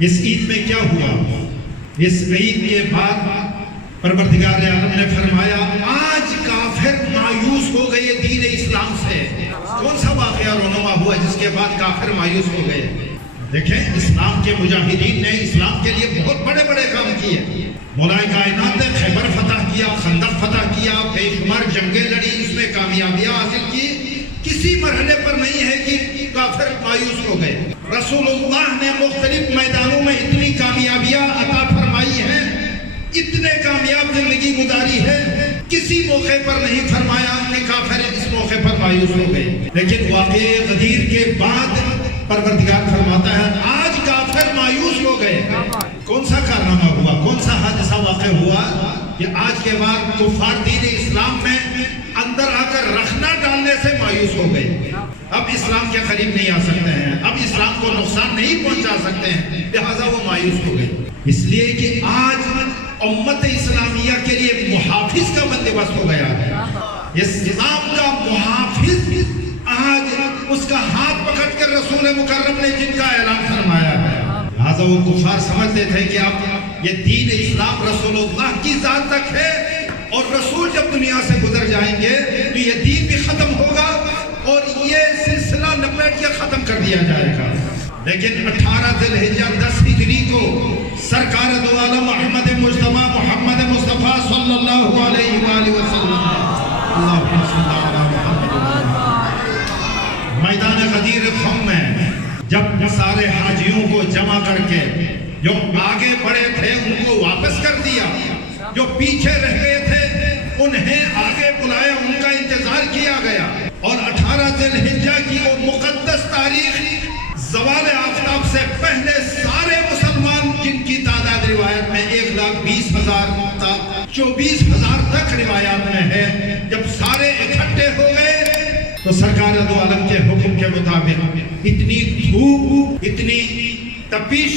اس عید میں کیا ہوا؟ اس عید کے بعد پروردگار عالم نے فرمایا آج کافر مایوس ہو گئے دین اسلام سے۔ کون سا واقعہ رونما ہوا جس کے بعد کافر مایوس ہو گئے؟ دیکھیں اسلام کے مجاہدین نے اسلام کے لیے بہت بڑے بڑے کام کیے۔ مولا کائنات نے خیبر فتح کیا، خندق فتح کیا، بے شمار جنگیں لڑی، اس میں کامیابیاں حاصل کی۔ کسی مرحلے پر نہیں ہے کہ کافر مایوس ہو گئے۔ رسول اللہ نے مختلف میدانوں میں اتنی کامیابیاں عطا فرمائی ہیں، اتنے کامیاب زندگی گزاری ہے، کسی موقع پر نہیں فرمایا کہ کافر اس موقع پر مایوس ہو گئے۔ لیکن واقعہ غدیر کے بعد پروردگار فرماتا ہے آج کافر مایوس ہو گئے۔ کون سا کارنامہ ہوا، کون سا حادثہ واقع ہوا کہ آج کے بعد کفار دین اسلام میں اندر آ کر رخنا ڈالنے سے مایوس ہو گئے؟ اب اسلام کے قریب نہیں آ سکتے ہیں، اب اسلام کو نقصان نہیں پہنچا سکتے ہیں، لہذا وہ مایوس ہو گئے۔ اس لیے کہ آج امت اسلامیہ کے لیے محافظ کا بندوبست ہو گیا ہے۔ اسلام کا محافظ آج اس کا ہاتھ پکڑ کر رسول مکرم نے جن کا اعلان فرمایا ہے، لہذا وہ کفار سمجھتے تھے کہ اب یہ دین اسلام رسول اللہ کی ذات تک ہے، اور رسول جب دنیا سے گزر جائیں گے تو یہ دین بھی ختم ہوگا اور یہ سلسلہ لپیٹ کے ختم کر دیا جائے گا۔ لیکن 18 ذی الحجہ 10 ہجری کو سرکار دو عالم محمد مجتبی محمد مصطفیٰ صلی اللہ علیہ وآلہ وسلم میدان غدیر خم میں جب سارے حاجیوں کو جمع کر کے جو آگے بڑھے تھے ان کو واپس کر دیا، جو پیچھے رہ گئے تھے انہیں آگے بلایا، ان کا انتظار کیا گیا، اور 18 ذی الحجہ کی وہ مقدس تاریخ زوال آفتاب سے پہلے سارے مسلمان جن کی تعداد روایت میں 1,20,000 تک 24,000 تک روایات میں ہے، جب سارے اکٹھے ہو گئے تو سرکار دو عالم کے حکم کے مطابق اتنی دھوپ، اتنی تپش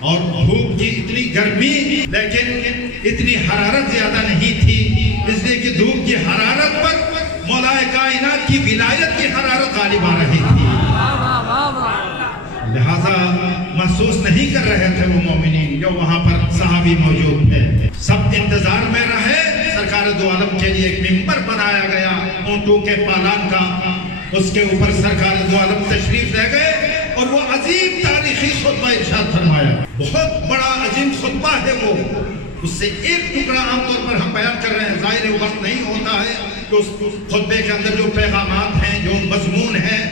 اور دھوپ کی اتنی گرمی، لیکن اتنی حرارت زیادہ نہیں تھی، اس لیے کہ دھوپ کی حرارت پر مولا کائنات کی ولایت کی حرارت غالب آ رہی تھی، لہذا محسوس نہیں کر رہے تھے وہ مومنین جو وہاں پر صحابی موجود تھے۔ سب انتظار میں رہے، سرکار دو عالم کے لیے ایک ممبر بنایا گیا اونٹوں کے پالان کا، اس کے اوپر سرکار دو عالم تشریف لے گئے اور وہ عظیم تاریخی خطبہ ارشاد فرمایا۔ بہت بڑا عظیم خطبہ ہے وہ، اس سے ایک ٹکڑا عام طور پر ہم بیان کر رہے ہیں، ظاہر وقت نہیں ہوتا ہے کہ اس خطبے کے اندر جو پیغامات ہیں، جو مضمون ہیں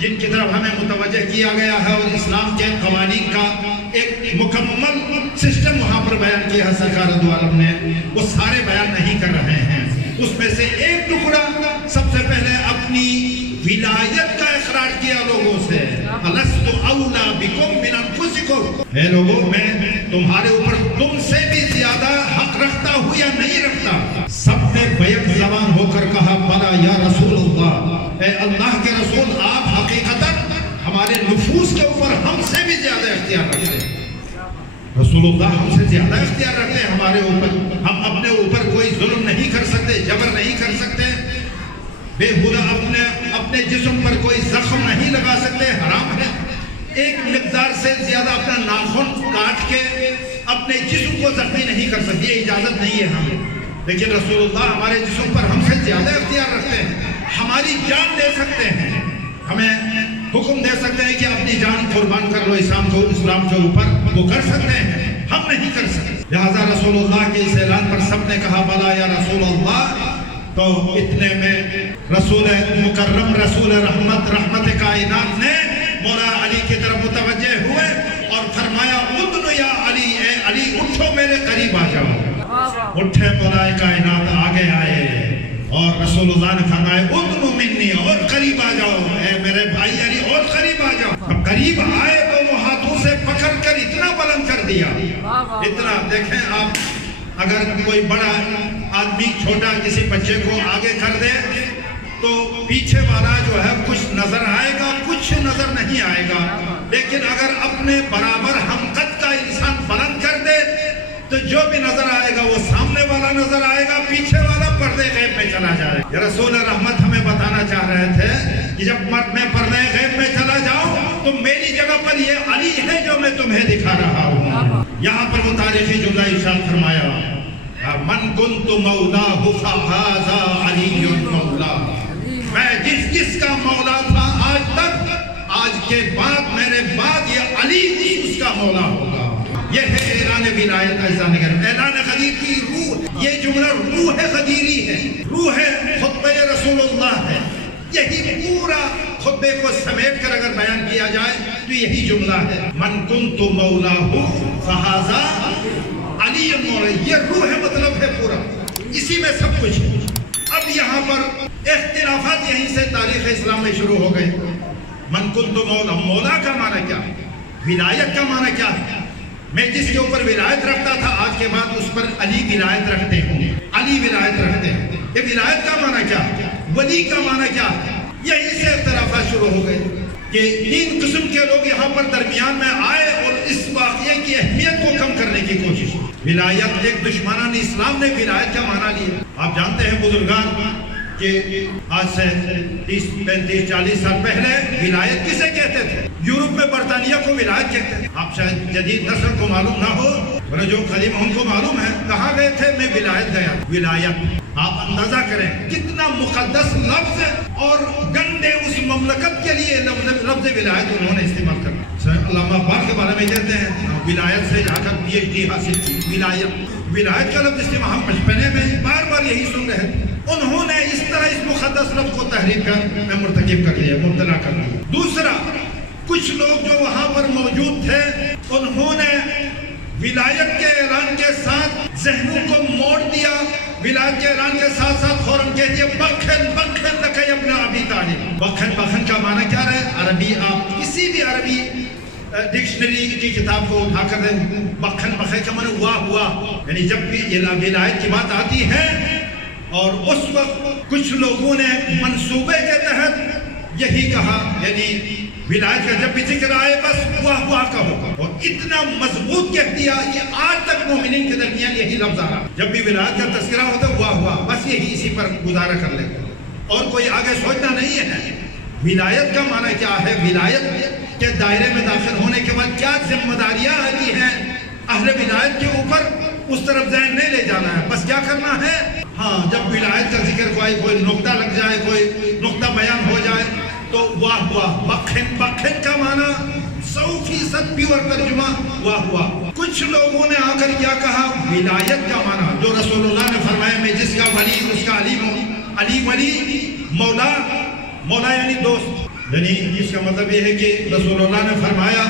جن کی طرف ہمیں متوجہ کیا گیا ہے اور اسلام کے قوانین کا ایک مکمل سسٹم وہاں پر بیان کیا ہے سرکار دو عالم نے، وہ سارے بیان نہیں کر رہے ہیں۔ اس میں سے ایک ٹکڑا سب سے پہلے اپنی ولایت کا اقرار کیا لوگوں سے، الست اولا بکم من انفسکم، اے لوگوں میں تمہارے اوپر تم سے بھی زیادہ حق رکھتا ہوں یا نہیں رکھتا؟ سب نے بیک زبان ہو کر کہا بلا یا رسول اللہ، اے اللہ کے رسول آپ حقیقتاً ہمارے نفوس کے اوپر ہم سے بھی زیادہ اختیار رکھتے ہیں۔ رسول اللہ ہم سے زیادہ اختیار رکھتے ہیں ہمارے اوپر، ہم اپنے اوپر کوئی ظلم نہیں کر سکتے، جبر نہیں کر سکتے، بےہودہ اپنے جسم پر کوئی زخم نہیں لگا سکتے، حرام ہے ایک مقدار سے زیادہ اپنا ناخن کاٹ کے اپنے جسم کو زخمی نہیں کر سکتے، یہ اجازت نہیں ہے ہمیں۔ لیکن رسول اللہ ہمارے جسم پر ہم سے زیادہ اختیار رکھتے ہیں، ہماری جان دے سکتے ہیں، ہمیں حکم دے سکتے ہیں کہ اپنی جان قربان کر لو اسلام کے اوپر، وہ کر سکتے ہیں، ہم نہیں کر سکتے۔ لہذا رسول اللہ کے اس اعلان پر سب نے کہا بلا یا رسول اللہ، تو اتنے میں رسول مکرم رسول رحمت کائنات نے مولا علی کی طرف متوجہ ہوئے اور فرمایا ادنو یا علی، اے علی اٹھو میرے قریب آ جاؤ۔ اٹھے مولا کائنات آگے آئے اور رسول اللہ نے فرمایا ادنو منی، اور قریب آ جاؤ، اے میرے بھائی علی اور قریب آ جاؤ۔ اب قریب آئے تو وہ ہاتھوں سے پکڑ کر اتنا بلند کر دیا، اتنا، دیکھیں آپ اگر کوئی بڑا آدمی چھوٹا کسی بچے کو آگے کر دے تو پیچھے والا جو ہے کچھ نظر آئے گا، کچھ نظر نہیں آئے گا، لیکن اگر اپنے برابر ہم قد کا انسان بلند کر دے تو جو بھی نظر آئے گا وہ سامنے والا نظر آئے گا، پیچھے والا پردے غیب میں چلا جائے گا۔ رسول رحمت ہمیں بتانا چاہ رہے تھے کہ جب میں پردے غیب میں چلا جاؤں تو میری جگہ پر یہ علی ہے جو میں تمہیں دکھا رہا यहाँ पर वो तारीखी जुमला इरशाद फरमाया, मन कुन्तु मौलाहु फहाज़ा अलीयुन मौला। मैं जिसका मौला था आज तक, आज के बाद मेरे बाद ये अली उसका मौला होगा। ये है ऐलान विलायत ऐलान गदीर की रूह। ये जुमला रूह गदीरी है, रूह खुतबे रसूलुल्लाह है। यही पूरा खुतबे को समेट कर अगर बयान किया जाए तो यही जुमला है, मन कुन्तु मौलाहु फहाज़ा अलीयुन मौला। ये रूह मतलब है पूरा, इसी में सब कुछ है। अब यहाँ पर इख्तिलाफात यहीं से तारीख इस्लाम में शुरू हो गए। मन कुन्तु मौला, मौला का माना क्या है, विलायत का माना क्या है। मैं जिसके ऊपर विलायत रखता था, आज के बाद उस पर अली विलायत रखते होंगे, अली विलायत रखते हैं। ये विलायत का माना क्या है, वली का माना क्या है। यहीं से इख्तिलाफात शुरू हो गए कि तीन किस्म के लोग यहाँ पर दरमियान में आए और इस वाक़ये की अहमियत को कम करने की कोशिश। विलायत एक दुश्मनान इस्लाम ने विलायत का माना लिया। आप जानते हैं बुजुर्गान कि आज से 30, 35, 40 साल पहले विलायत किसे कहते थे? यूरोप में बरतानिया को विलायत कहते थे। आप शायद जदीद नस्ल को मालूम ना हो, पर जो कदीम उनको मालूम है। कहाँ गए थे? मैं विलायत गया। विलायत, आप अंदाजा करें कितना मुकद्दस लफ्ज और गंदे उस ममलकत के लिए लफ्ज विलायत उन्होंने इस्तेमाल कर। अल्लामा अब्बास के बारे में कहते हैं, विलायत से जाकर PhD हासिल की। विलायत का लफ्ज इस्तेमाल हम बचपने में बार बार यही सुन रहे थे। उन्होंने इस तरह इस मुकद्दस लफ्ज को तहरीर कर मुर्तकिब कर दिया, मुब्तला कर दिया। दूसरा, कुछ लोग जो वहाँ पर मौजूद थे, उन्होंने विलायत के ऐलान के साथ ज़हनों को मोड़ दिया। विलायत के ऐलान के साथ साथ फौरन कह दिया बखन बखन लके अपना अबी तालिब। बखन बखन का माना क्या है? अरबी, आप किसी भी अरबी डिक्शनरी की किताब को उठाकर दें, बखन बखन का माना हुआ हुआ। यानी जब भी विलायत की बात आती है और उस वक्त कुछ लोगों ने मंसूबे के तहत यही कहा, यानी विलायत का जब भी जिक्र आए बस वाह वाह का होगा। और इतना मजबूत कह दिया कि आज तक मोमिनीन के दरमियान यही लफ्ज आ रहा। जब भी विलायत का तस्करा होता वाह वाह, बस यही इसी पर गुजारा कर लेते और कोई आगे सोचना नहीं है। विलायत का माना क्या है? विलायत के दायरे में दाखिल होने के बाद क्या जिम्मेदारियां आती हैं अहले विलायत के ऊपर, उस तरफ ज़हन नहीं ले जाना है। बस क्या करना है, हाँ, जब विलायत का जिक्र कोई नुक्ता लग जाए, कोई नुक्ता बयान हो जाए तो वाह वाह। बखन बखन का माना 100% प्योर तर्जुमा वाह वाह। कुछ लोगों ने आकर क्या कहा, विलायत का माना जो रसूलुल्लाह ने फरमाया, मैं जिसका वली उसका अली वली, मौला मौला यानी दोस्त। यानी इसका मतलब यह है कि रसूलुल्लाह ने फरमाया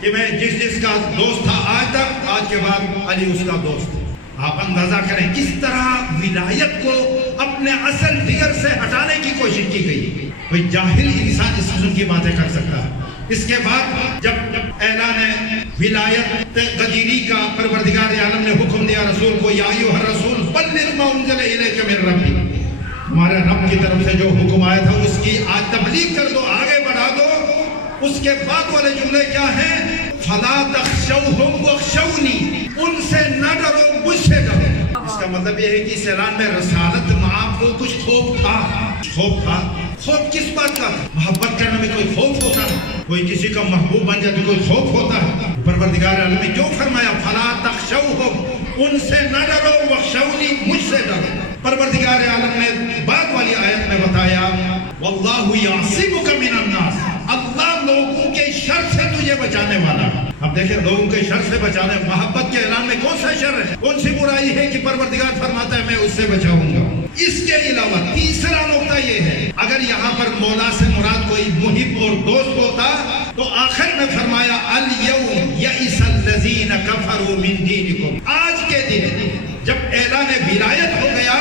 कि मैं जिसका दोस्त था आज तक, आज के बाद अली उसका दोस्त। आप अंदाजा करें किस तरह विलायत को अपने असल जिगर से हटाने की कोशिश की गई। कोई जाहिल इंसान इस किस्म की बातें कर सकता है। इसके बाद जब ऐलान विलायत गदीरी का परवरदिगार आलम ने हुक्म दिया रसूल को, या अय्युहर रसूल बल्लिग मा उनज़िला इलैका मिन रब्बिक, हमारे रब की तरफ से जो हुक्म आया था उसकी आज तबलीग कर दो, आगे बढ़ा दो। उसके बाद वाले जुमले क्या हैं? फला तख्शौहुम वख्शौनी, उनसे न डरो मुझसे डरो। इसका मतलब यह है कि इस ऐलान में रसालत में आपको कुछ खौफ था। खौफ किस बात का? मोहब्बत करने में कोई खौफ होता है? कोई किसी का महबूब बन जाए तो कोई खौफ होता है? परवरदिगार आलम ने क्यों फरमाया फला तख्शौहुम, उनसे न डरो, वख्शौनी, मुझसे डरो। परवरदिगार आलम ने बाद वाली आयत में बताया, वल्लाहु यासिमुका मिनन नास, अल्लाह लोगों के शर से तुझे बचाने वाला। अब देखें, लोगों के शर से बचाने, मोहब्बत के ऐलान में कौन सा शर है, कौन सी बुराई है कि परवरदिगार फरमाता है मैं उससे बचाऊंगा। इसके अलावा तीसरा नुक्ता ये है, अगर यहाँ पर मौला से मुराद कोई मुहिब और दोस्त होता तो आखिर में फरमाया अल यौम यइसल लज़ीना कफरू मिन दीनिकुम, आज के दिन जब ऐलान विलायत हो गया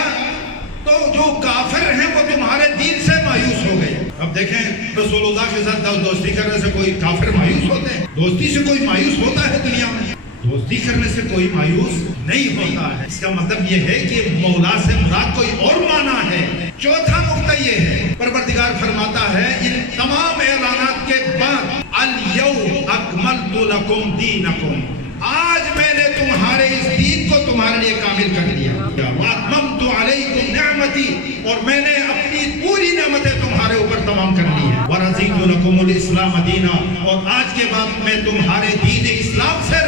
तो जो काफिर हैं वो तुम्हारे दीन से मायूस हो गए। अब देखें, रसूलुल्लाह के साथ दोस्ती करने से कोई काफिर मायूस होते हैं? दोस्ती से कोई मायूस होता है दुनिया में? दोस्ती करने से कोई मायूस नहीं होता है। इसका मतलब यह है कि मौला से मुराद कोई और माना है। चौथा नुक्ता ये है, परवरदिगार फरमाता है इन तमाम ऐलानात के बाद अल यौम अकमलतु लकुम दीनकुम, आज मैंने तुम्हारे इस दीन को तुम्हारे लिए कामिल कर दिया। वअतममतु अलैकुम निअमती, और मैंने अपनी पूरी नेमतें तुम्हारे ऊपर तमाम कर दी है। वरज़ीतु लकुमुल इस्लाम दीना, और आज के बाद मैं तुम्हारे दीन इस्लाम से